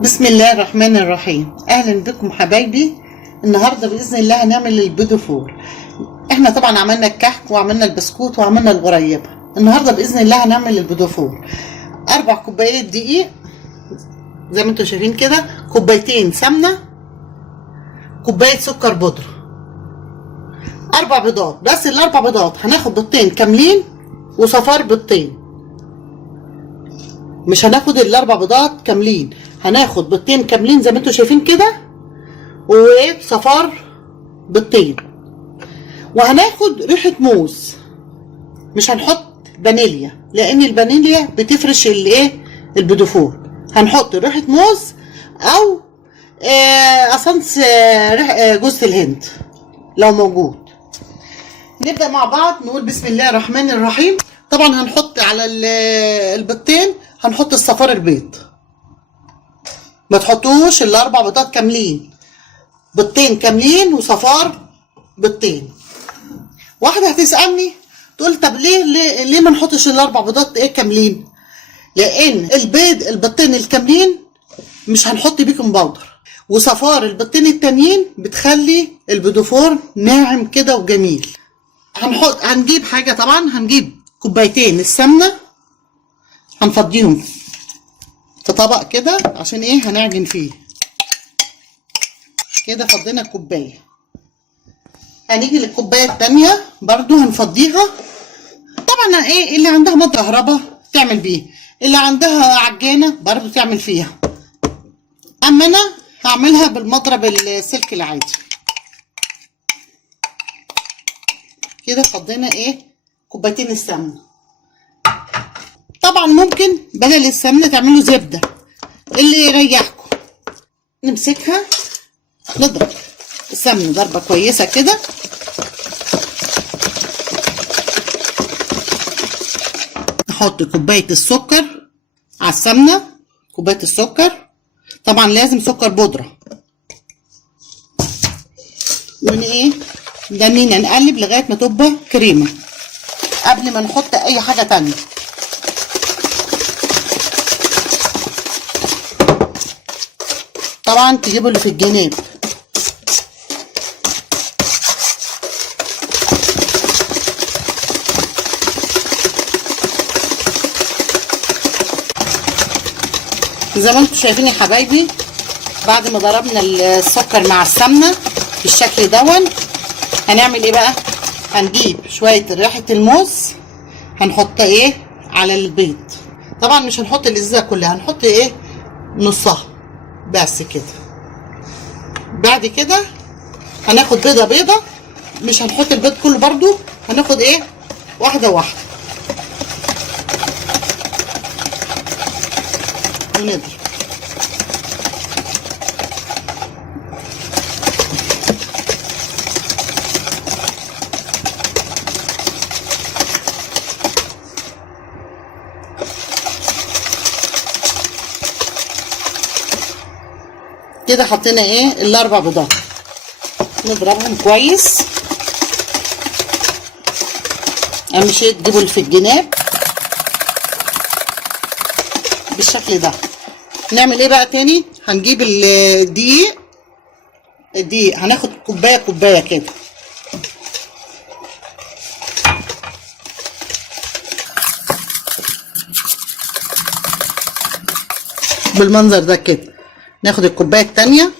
بسم الله الرحمن الرحيم. اهلا بكم حبايبي. النهارده باذن الله هنعمل البيدوفور. احنا طبعا عملنا الكحك وعملنا البسكوت وعملنا الغريبه. النهارده باذن الله هنعمل البيدوفور. 4 كوبايات دقيق زي ما انتم شايفين كده، كوبايتين سمنه، كوبايه سكر بودره، 4 بيضات. بس ال4 بيضات هناخد بيضتين كاملين وصفار بيضتين، مش هناخد ال4 بيضات كاملين، هناخد بيضتين كاملين زي ما انتم شايفين كده وصفار بيضتين. وهناخد ريحه موز، مش هنحط فانيليا لان الفانيليا بتفرش البيدوفور. هنحط ريحه موز او اسانس جوز الهند لو موجود. نبدا مع بعض نقول بسم الله الرحمن الرحيم. طبعا هنحط على البيضتين هنحط الصفار البيض، ما تحطوش ال4 بيضات كاملين، بيضتين كاملين وصفار بيضتين. واحده هتسالني تقول طب ليه ما نحطش ال4 بيضات كاملين؟ لان البيضتين الكاملين مش هنحط بيكنج باودر، وصفار البيضتين التانيين بتخلي البيدوفور ناعم كده وجميل. هنجيب حاجه، طبعا هنجيب كوبايتين السمنه، هنفضيهم في طبق كده عشان هنعجن فيه كده. فضينا كوبايه، هنيجي للكوبايه التانيه برضو هنفضيها. طبعا اللي عندها مضرب كهرباء تعمل بيه، اللي عندها عجانه برضو تعمل فيها، اما انا هعملها بالمضرب السلك العادي كده. فضينا كوبايتين السمنه. طبعا ممكن بدل السمنه تعملوا زبده اللي يريحكم. نمسكها نضرب السمنه ضربه كويسه كده، نحط كوبايه السكر على السمنه، كوبايه السكر طبعا لازم سكر بودره، دنينا نقلب لغايه ما تبقى كريمه قبل ما نحط اي حاجه تانية. طبعا تجيبوا اللي في الجناب. زي ما انتم شايفين يا حبايبي، بعد ما ضربنا السكر مع السمنه بالشكل دون، هنعمل ايه بقى؟ هنجيب شويه ريحه الموز هنحط على البيض. طبعا مش هنحط الازازه كلها، هنحط نصها بس كده. بعد كده هناخد بيضه بيضه، مش هنحط البيض كله برضو، هناخد واحده واحده ونضرب. كده حطينا ال4 بيضات، نضربهم كويس. اهم شيء تجيبوا اللي في الجناب بالشكل ده. نعمل ايه بقى تاني؟ هنجيب الدقيق هناخد كوبايه كده، بالمنظر ده كده. ناخد الكوبايه التانيه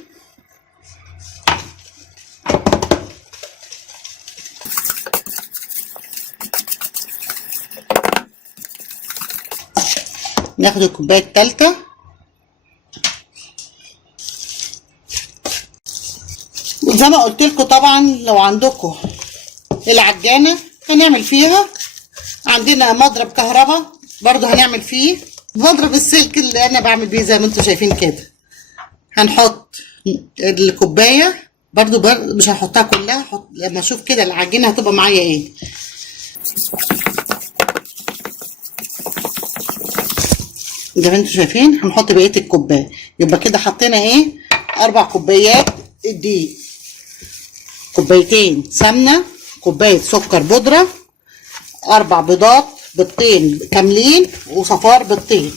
ناخد الكوبايه التالته، وزي ما قلت لكم طبعا لو عندكم العجانه هنعمل فيها، عندنا مضرب كهرباء برضو هنعمل فيه، مضرب السلك اللي انا بعمل بيه زي ما انتم شايفين كده. هنحط الكوبايه برضو مش هنحطها كلها، لما اشوف كده العجينه هتبقى معايا زي ما انتم شايفين. هنحط بقيه الكوبايه، يبقى كده حطينا 4 كوبايات الدقيق، كوبايتين سمنه، كوبايه سكر بودره، 4 بيضات، بيضتين كاملين وصفار بيضتين،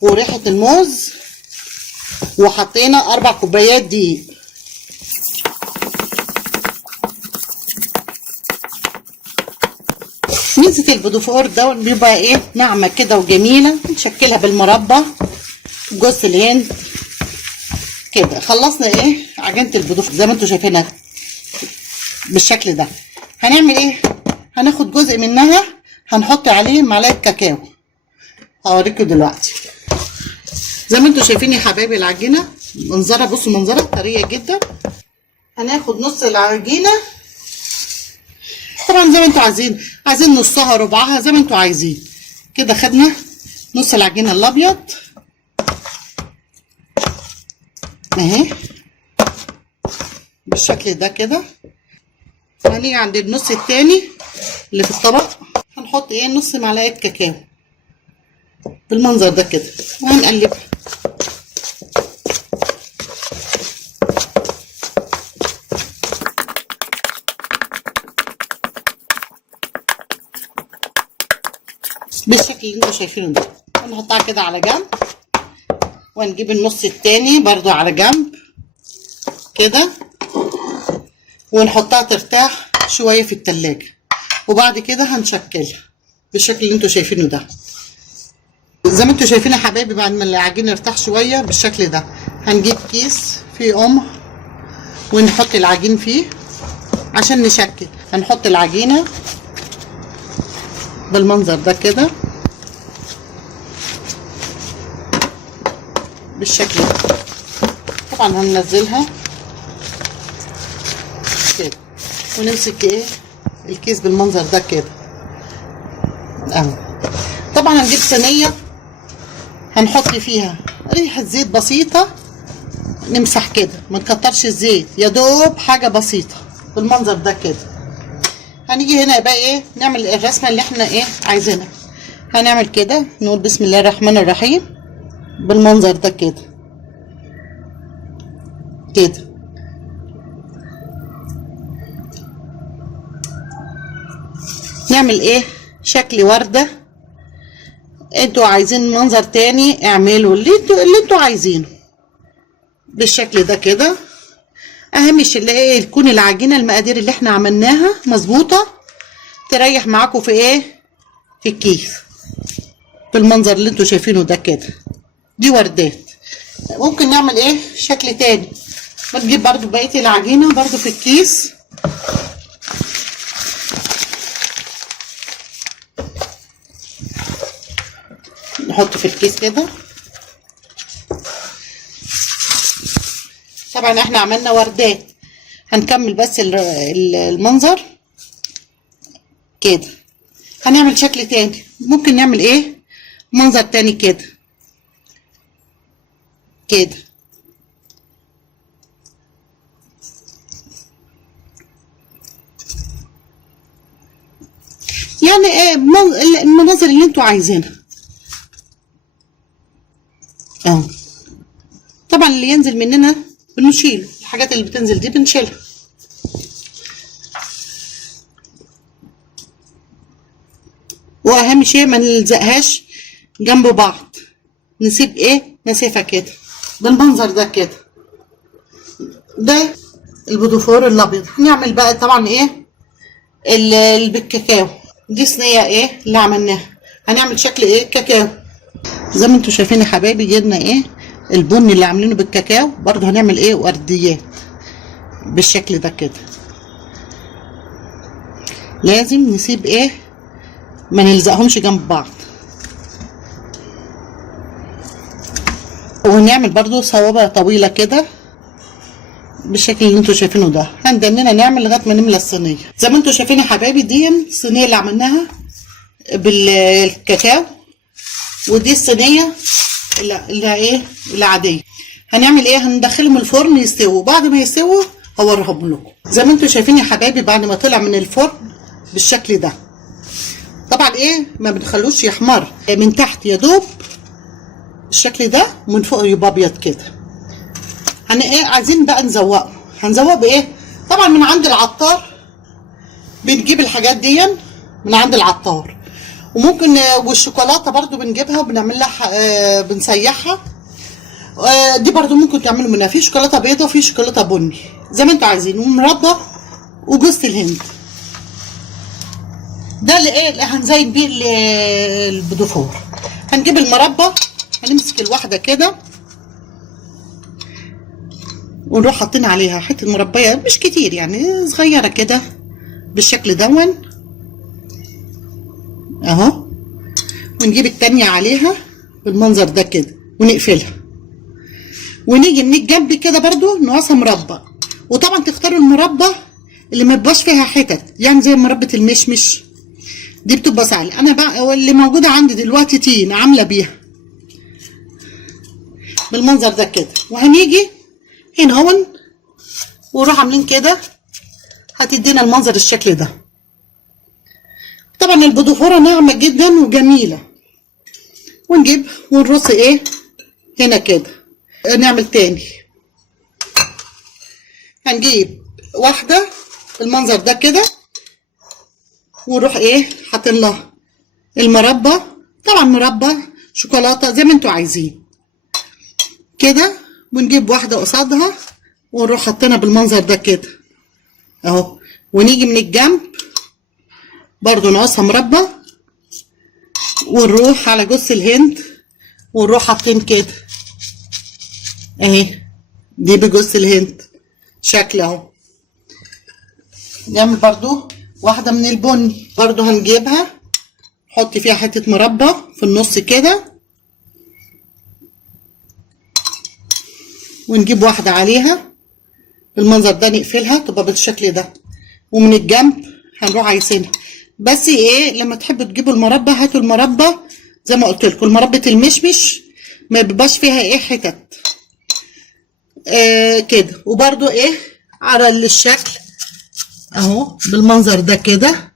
وريحه الموز وحطينا 4 كوبايات دقيق. ميزة البودوفور ده بيبقى ايه ناعمة كده وجميلة. نشكلها بالمربى، جوز الهند كده. خلصنا ايه عجينة البودوفور زي ما انتوا شايفينها بالشكل ده. هنعمل ايه؟ هناخد جزء منها هنحط عليه معلقة كاكاو. هوريكم دلوقتي. زي ما انتوا شايفين يا حبايبي العجينة منظرها، بصوا منظرها طرية جدا. هناخد نص العجينة طبعا زي ما انتوا عايزين نصها ربعها زي ما انتوا عايزين كده. خدنا نص العجينة الابيض اهي بالشكل ده كده. هنيجي عند النص التاني اللي في الطبق هنحط ايه نص معلقة كاكاو بالمنظر ده كده وهنقلبها. بالشكل اللي انتوا شايفينه ده. ونحطها كده على جنب ونجيب النص التاني برضو على جنب كده ونحطها ترتاح شوية في التلاجة. وبعد كده هنشكلها بالشكل اللي انتوا شايفينه ده. زي ما انتوا شايفين يا حبايبي بعد ما العجين يرتاح شوية بالشكل ده هنجيب كيس فيه قمع ونحط العجين فيه عشان نشكل. هنحط العجينة بالمنظر ده كده بالشكل ده. طبعا هننزلها كده ونمسك ايه الكيس بالمنظر ده كده اهو. طبعا هنجيب صينيه هنحط فيها ريحه زيت بسيطه، نمسح كده ما نكترش الزيت يا دوب حاجه بسيطه بالمنظر ده كده. هنيجي هنا بقى ايه نعمل الرسمه اللي احنا ايه عايزينها. هنعمل كده نقول بسم الله الرحمن الرحيم بالمنظر ده كده كده. نعمل ايه شكل ورده. انتوا عايزين منظر تاني اعملوا اللي انتوا عايزينه بالشكل ده كده. اهم شيء اللي ايه تكون العجينه المقادير اللي احنا عملناها مظبوطه تريح معاكم في ايه في الكيس بالمنظر اللي انتوا شايفينه ده كده. دي وردات. ممكن نعمل ايه شكل تاني. بنجيب برضو بقيه العجينه برضو في الكيس نحط في الكيس كده. طبعا احنا عملنا وردات هنكمل بس المنظر كده. هنعمل شكل تاني. ممكن نعمل ايه منظر تاني كده كده. يعني ايه المناظر اللي انتوا عايزينها اهو. طبعا اللي ينزل مننا بنشيله، الحاجات اللي بتنزل دي بنشيلها. واهم شيء ما نلزقهاش جنب بعض، نسيب ايه مسافه كده بالمنظر ده كده. ده البودوفور الابيض. هنعمل بقى طبعا ايه بالكاكاو. دي صينيه ايه اللي عملناها. هنعمل شكل ايه كاكاو زي ما انتوا شايفين يا حبايبي. جبنا ايه البني اللي عاملينه بالكاكاو. برضه هنعمل ايه ورديات بالشكل ده كده. لازم نسيب ايه ما نلزقهمش جنب بعض. وهنعمل برضو صوابع طويله كده بالشكل اللي انتوا شايفينه ده. هندننا نعمل لغايه ما نملى الصينيه. زي ما انتوا شايفين يا حبايبي دي الصينيه اللي عملناها بالكاكاو. ودي الصينيه اللي ايه العاديه. هنعمل ايه هندخلهم الفرن يستووا. بعد ما يستووا هوريهم لكم. زي ما انتوا شايفين يا حبايبي بعد ما طلع من الفرن بالشكل ده. طبعا ايه ما بنخلوش يحمر من تحت يا دوب الشكل ده ومن فوق يبقى ابيض كده. ايه عايزين بقى نزوقه. هنزوقه بايه؟ طبعا من عند العطار بنجيب الحاجات دي من عند العطار. وممكن والشوكولاته برضو بنجيبها وبنعمل لها بنسيحها دي برضو ممكن تعملوا منها في شوكولاته بيضه وفي شوكولاته بني زي ما انتوا عايزين، ومربى وجوز الهند. ده اللي ايه اللي هنزين بيه البدفور. هنجيب المربى، هنمسك الواحده كده ونروح حاطين عليها حته مربيه مش كتير يعني صغيره كده بالشكل دون اهو، ونجيب التانية عليها بالمنظر ده كده ونقفلها، ونيجي من الجنب كده برضو نقصها مربى. وطبعا تختاروا المربى اللي ما يبقاش فيها حتت، يعني زي مربى المشمش دي بتبقى سهله. انا بقى اللي موجوده عندي دلوقتي تين عامله بيها بالمنظر ده كده، وهنيجي هنا هون ونروح عاملين كده هتدينا المنظر الشكل ده. طبعا البدفوره ناعمه جدا وجميله. ونجيب ونرص ايه هنا كده. نعمل تاني، هنجيب واحده بالمنظر ده كده ونروح ايه حاطين لها المربى، طبعا مربى شوكولاته زي ما انتوا عايزين كده، ونجيب واحده قصادها ونروح حاطينها بالمنظر ده كده اهو، ونيجي من الجنب برضو نقصها مربى ونروح على جوز الهند ونروح حاطين كده اهي، دي بجوز الهند شكل اهو. نعمل برضو واحده من البني، برضو هنجيبها نحط فيها حته مربى في النص كده، ونجيب واحده عليها بالمنظر ده نقفلها تبقى بالشكل ده، ومن الجنب هنروح عايزينها. بس ايه لما تحبوا تجيبوا المربى هاتوا المربى زي ما قلت لكم، مربى المشمش ما بيبقاش فيها ايه حتت كده. وبرضو ايه على الشكل اهو بالمنظر ده كده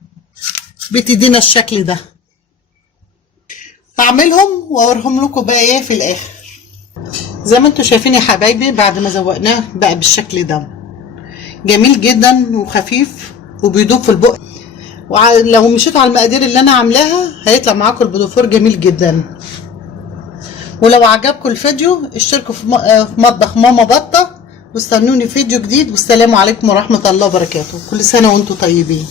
بتدينا الشكل ده. هعملهم واوريهم لكم بقى ايه في الاخر. زي ما انتوا شايفين يا حبايبي بعد ما زوقناه بقى بالشكل ده، جميل جدا وخفيف وبيدوب في البق. ولو مشيتوا على المقادير اللي انا عاملاها هيطلع معاكم البدفور جميل جدا. ولو عجبكم الفيديو اشتركوا في مطبخ ماما بطه، واستنوني فيديو جديد. والسلام عليكم ورحمه الله وبركاته. كل سنه وانتم طيبين.